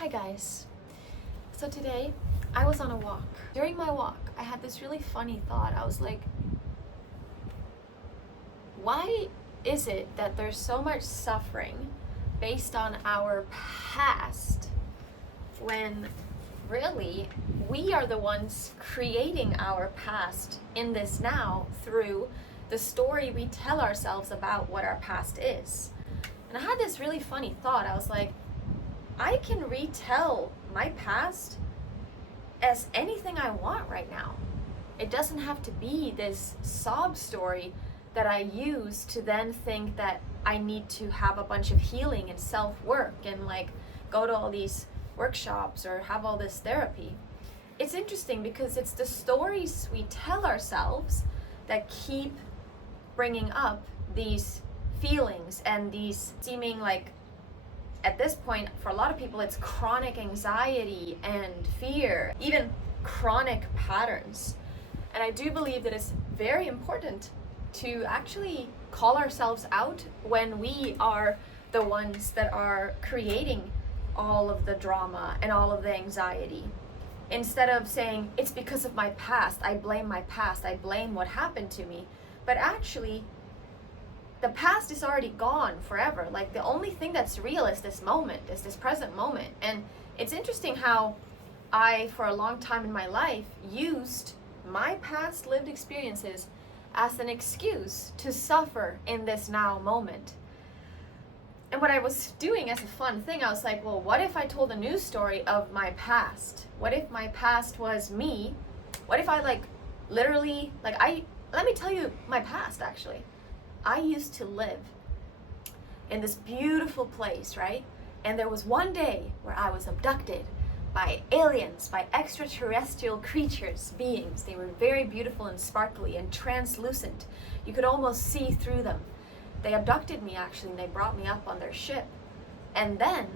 Hi guys. So today I was on a walk. During my walk, I had this really funny thought. I was like, why is it that there's so much suffering based on our past when really we are the ones creating our past in this now through the story we tell ourselves about what our past is? And I had this really funny thought. I was like, I can retell my past as anything I want right now. It doesn't have to be this sob story that I use to then think that I need to have a bunch of healing and self-work and like go to all these workshops or have all this therapy. It's interesting because it's the stories we tell ourselves that keep bringing up these feelings and these seeming like, at this point, for a lot of people, it's chronic anxiety and fear, even chronic patterns. And I do believe that it's very important to actually call ourselves out when we are the ones that are creating all of the drama and all of the anxiety. Instead of saying, it's because of my past, I blame my past, I blame what happened to me. But actually, the past is already gone forever. Like the only thing that's real is this moment, is this present moment. And it's interesting how I, for a long time in my life, used my past lived experiences as an excuse to suffer in this now moment. And what I was doing as a fun thing, I was like, well, what if I told a new story of my past? What if my past was me? What if I let me tell you my past actually. I used to live in this beautiful place, right? And there was one day where I was abducted by aliens, by extraterrestrial creatures, beings. They were very beautiful and sparkly and translucent. You could almost see through them. They abducted me actually, and they brought me up on their ship. And then,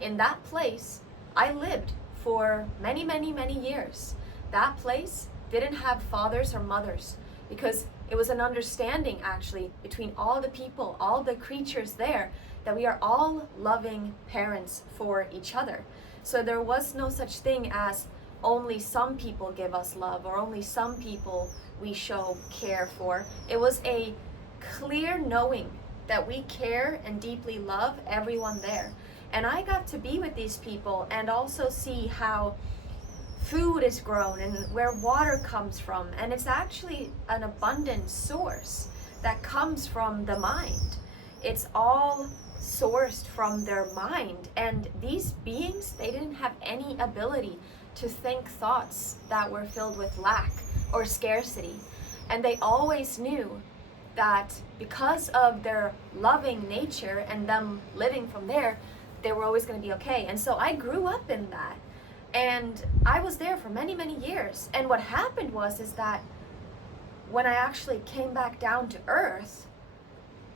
in that place, I lived for many, many, many years. That place didn't have fathers or mothers because it was an understanding actually between all the people, all the creatures there, that we are all loving parents for each other. So there was no such thing as only some people give us love or only some people we show care for. It was a clear knowing that we care and deeply love everyone there. And I got to be with these people and also see how food is grown and where water comes from, and it's actually an abundant source that comes from the mind. It's all sourced from their mind, and these beings, they didn't have any ability to think thoughts that were filled with lack or scarcity, and they always knew that because of their loving nature and them living from there, they were always going to be okay. And so I grew up in that. And I was there for many, many years. And what happened is that when I actually came back down to earth,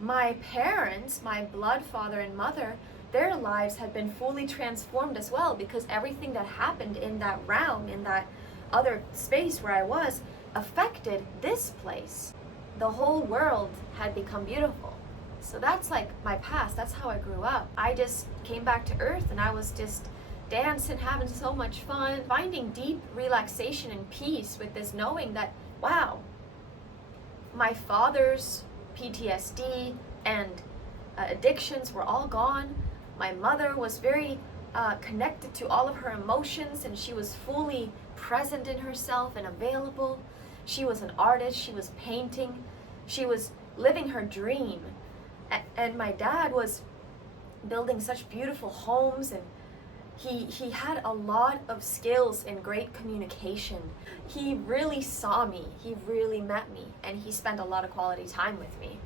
my parents, my blood father and mother, their lives had been fully transformed as well, because everything that happened in that realm, in that other space where I was, affected this place. The whole world had become beautiful. So that's like my past. That's how I grew up. I just came back to earth and I was just dancing, having so much fun, finding deep relaxation and peace with this knowing that, wow, my father's PTSD and addictions were all gone. My mother was very connected to all of her emotions, and she was fully present in herself and available. She was an artist, she was painting, she was living her dream. And my dad was building such beautiful homes, and he had a lot of skills in great communication. He really saw me, he really met me, and he spent a lot of quality time with me.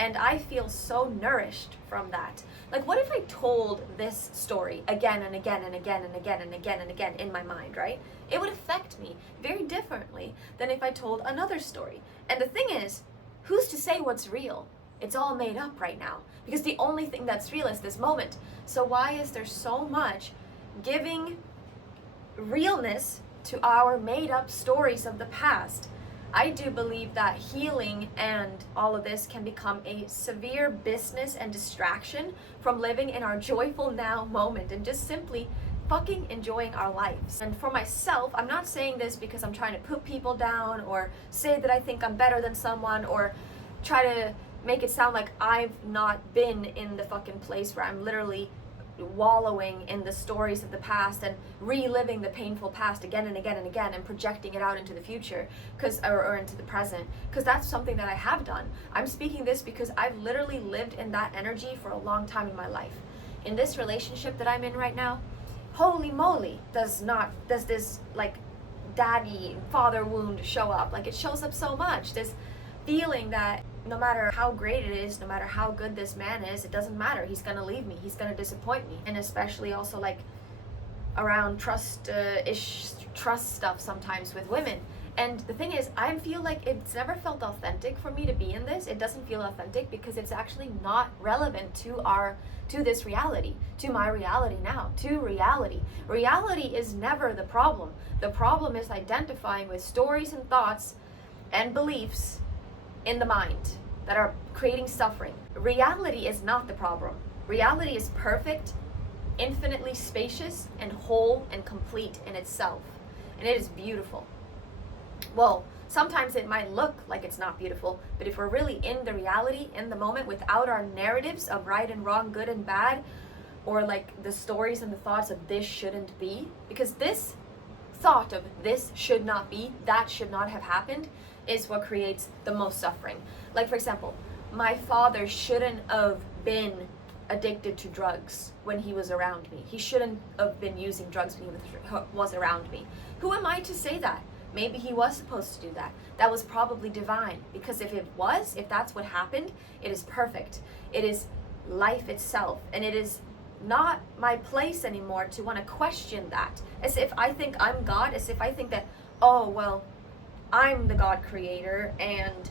And I feel so nourished from that. Like, what if I told this story again and again and again and again and again and again in my mind, right? It would affect me very differently than if I told another story. And the thing is, who's to say what's real? It's all made up right now, because the only thing that's real is this moment. So why is there so much giving realness to our made up stories of the past? I do believe that healing and all of this can become a severe business and distraction from living in our joyful now moment and just simply fucking enjoying our lives. And for myself, I'm not saying this because I'm trying to put people down or say that I think I'm better than someone or try to make it sound like I've not been in the fucking place where I'm literally wallowing in the stories of the past and reliving the painful past again and again and again and projecting it out into the future or into the present, because that's something that I have done. I'm speaking this because I've literally lived in that energy for a long time in my life. In this relationship that I'm in right now, holy moly, does this like daddy father wound show up. Like, it shows up so much, this feeling that no matter how great it is, no matter how good this man is, it doesn't matter. He's gonna leave me. He's gonna disappoint me. And especially also like around trust stuff sometimes with women. And the thing is, I feel like it's never felt authentic for me to be in this. It doesn't feel authentic because it's actually not relevant to this reality, to my reality now, to reality. Reality is never the problem. The problem is identifying with stories and thoughts and beliefs in the mind that are creating suffering. Reality is not the problem. Reality is perfect, infinitely spacious, and whole and complete in itself. And it is beautiful. Well, sometimes it might look like it's not beautiful, but if we're really in the reality, in the moment, without our narratives of right and wrong, good and bad, or like the stories and the thoughts of this shouldn't be, because this thought of this should not be, that should not have happened, is what creates the most suffering. Like, for example, my father shouldn't have been addicted to drugs when he was around me. He shouldn't have been using drugs when he was around me. Who am I to say that? Maybe he was supposed to do that. That was probably divine, because if that's what happened, it is perfect. It is life itself, and it is not my place anymore to want to question that. As if I think I'm God, as if I think that, oh, well, I'm the God creator and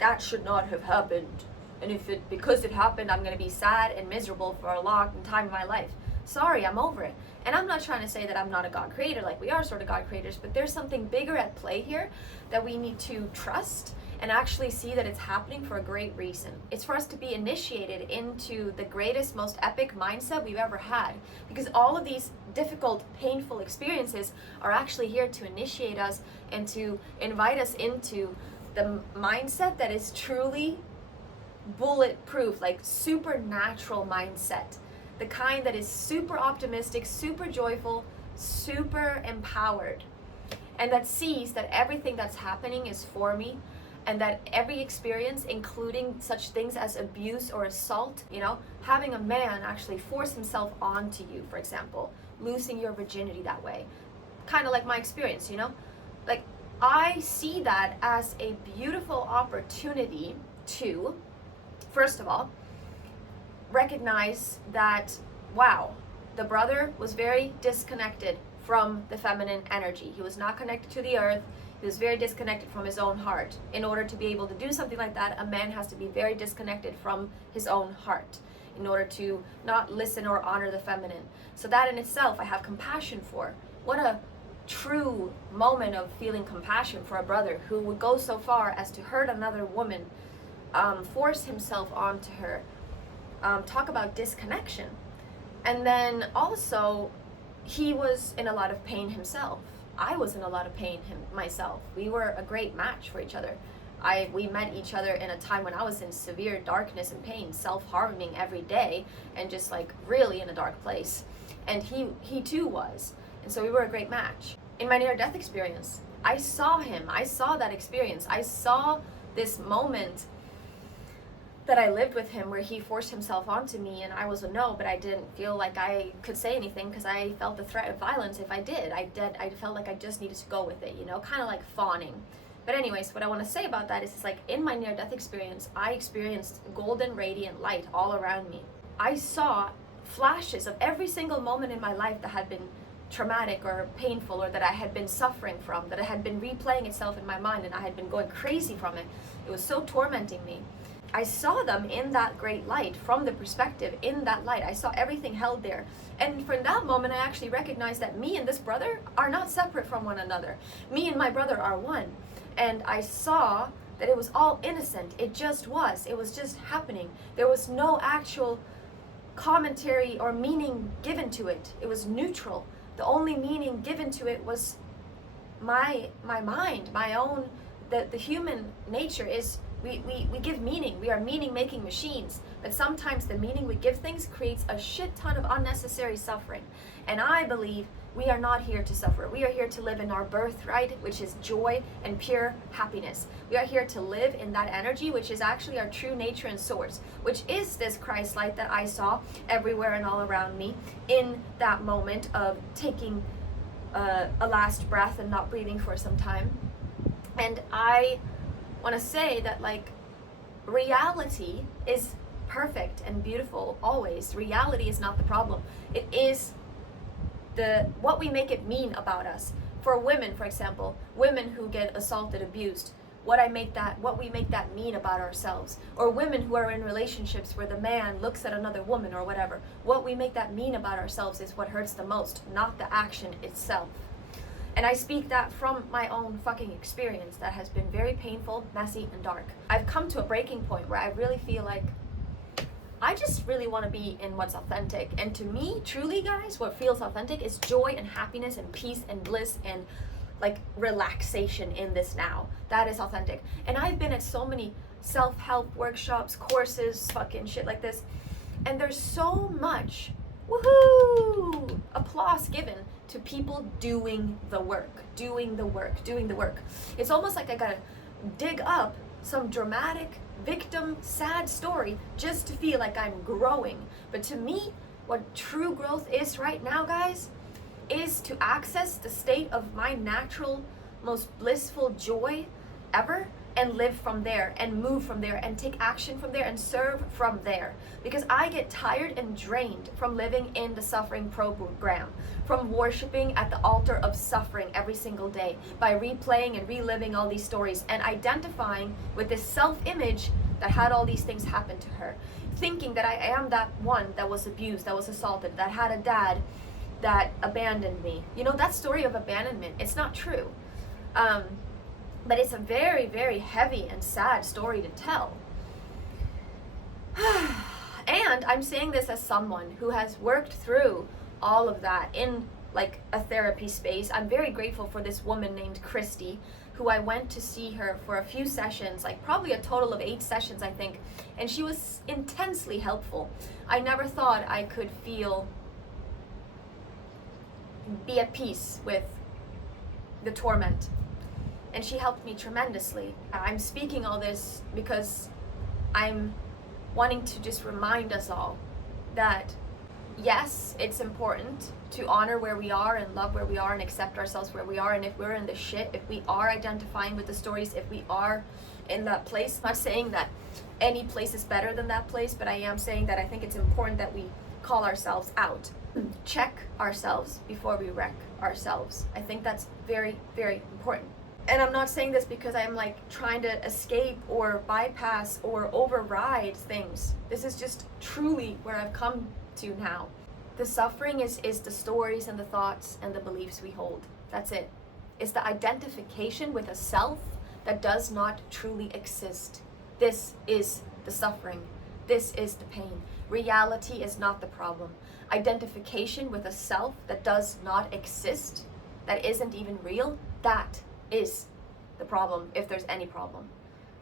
that should not have happened. And because it happened, I'm going to be sad and miserable for a long time in my life. Sorry, I'm over it. And I'm not trying to say that I'm not a God creator, like we are sort of God creators, but there's something bigger at play here that we need to trust and actually see that it's happening for a great reason. It's for us to be initiated into the greatest, most epic mindset we've ever had. Because all of these difficult, painful experiences are actually here to initiate us and to invite us into the mindset that is truly bulletproof, like supernatural mindset. The kind that is super optimistic, super joyful, super empowered. And that sees that everything that's happening is for me, and that every experience, including such things as abuse or assault, having a man actually force himself onto you, for example, losing your virginity that way, kind of like my experience, like I see that as a beautiful opportunity to, first of all, recognize that, wow, the brother was very disconnected from the feminine energy. He was not connected to the earth. He was very disconnected from his own heart. In order to be able to do something like that, a man has to be very disconnected from his own heart in order to not listen or honor the feminine. So that in itself, I have compassion for. What a true moment of feeling compassion for a brother who would go so far as to hurt another woman, force himself onto her. Talk about disconnection. And then also, he was in a lot of pain himself. I was in a lot of pain myself. We were a great match for each other. We met each other in a time when I was in severe darkness and pain, self-harming every day, and just like really in a dark place. And he too was. And so we were a great match. In my near-death experience, I saw him. I saw that experience. I saw this moment that I lived with him where he forced himself onto me, and I was a no, but I didn't feel like I could say anything because I felt the threat of violence if I did. I felt like I just needed to go with it, kind of like fawning. But anyways, what I want to say about that is it's like in my near-death experience, I experienced golden radiant light all around me. I saw flashes of every single moment in my life that had been traumatic or painful, or that I had been suffering from, that it had been replaying itself in my mind and I had been going crazy from it. It was so tormenting me. I saw them in that great light, from the perspective in that light. I saw everything held there. And from that moment, I actually recognized that me and this brother are not separate from one another. Me and my brother are one. And I saw that it was all innocent. It just was. It was just happening. There was no actual commentary or meaning given to it. It was neutral. The only meaning given to it was my mind, my own. The human nature is we give meaning. We are meaning making machines, but sometimes the meaning we give things creates a shit ton of unnecessary suffering. And I believe we are not here to suffer. We are here to live in our birthright, which is joy and pure happiness. We are here to live in that energy, which is actually our true nature and source, which is this Christ light that I saw everywhere and all around me in that moment of taking a last breath and not breathing for some time. And I want to say that, like, reality is perfect and beautiful always. Reality is not the problem. It is what we make it mean about us. For women, for example, women who get assaulted, abused, what we make that mean about ourselves. Or women who are in relationships where the man looks at another woman or whatever. What we make that mean about ourselves is what hurts the most, not the action itself. And I speak that from my own fucking experience that has been very painful, messy, and dark. I've come to a breaking point where I really feel like I just really want to be in what's authentic. And to me, truly, guys, what feels authentic is joy and happiness and peace and bliss and like relaxation in this now. That is authentic. And I've been at so many self-help workshops, courses, fucking shit like this. And there's so much, woohoo, applause given to people doing the work. It's almost like I gotta dig up some dramatic victim sad story just to feel like I'm growing. But to me, what true growth is right now, guys, is to access the state of my natural, most blissful joy ever and live from there and move from there and take action from there and serve from there. Because I get tired and drained from living in the suffering program, from worshiping at the altar of suffering every single day by replaying and reliving all these stories and identifying with this self-image that had all these things happen to her, thinking that I am that one that was abused, that was assaulted, that had a dad that abandoned me. You know, that story of abandonment, it's not true. But it's a very, very heavy and sad story to tell. And I'm saying this as someone who has worked through all of that in like a therapy space. I'm very grateful for this woman named Christy, who I went to see her for a few sessions, like probably a total of 8 sessions, I think. And she was intensely helpful. I never thought I could be at peace with the torment. And she helped me tremendously. I'm speaking all this because I'm wanting to just remind us all that yes, it's important to honor where we are and love where we are and accept ourselves where we are. And if we're in the shit, if we are identifying with the stories, if we are in that place, I'm not saying that any place is better than that place, but I am saying that I think it's important that we call ourselves out. Check ourselves before we wreck ourselves. I think that's very, very important. And I'm not saying this because I'm like trying to escape or bypass or override things. This is just truly where I've come to now. The suffering is the stories and the thoughts and the beliefs we hold. That's it. It's the identification with a self that does not truly exist. This is the suffering. This is the pain. Reality is not the problem. Identification with a self that does not exist, that isn't even real, that is the problem, if there's any problem.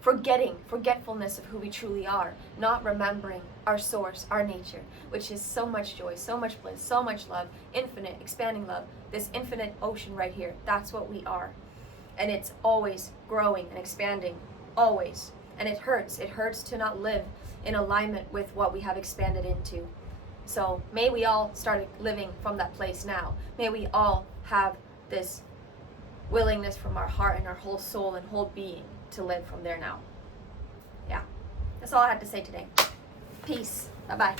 Forgetfulness of who we truly are, not remembering our source, our nature, which is so much joy, so much bliss, so much love, infinite, expanding love, this infinite ocean right here. That's what we are. And it's always growing and expanding, always. And it hurts to not live in alignment with what we have expanded into. So may we all start living from that place now. May we all have this willingness from our heart and our whole soul and whole being to live from there now. Yeah, that's all I had to say today. Peace. Bye-bye.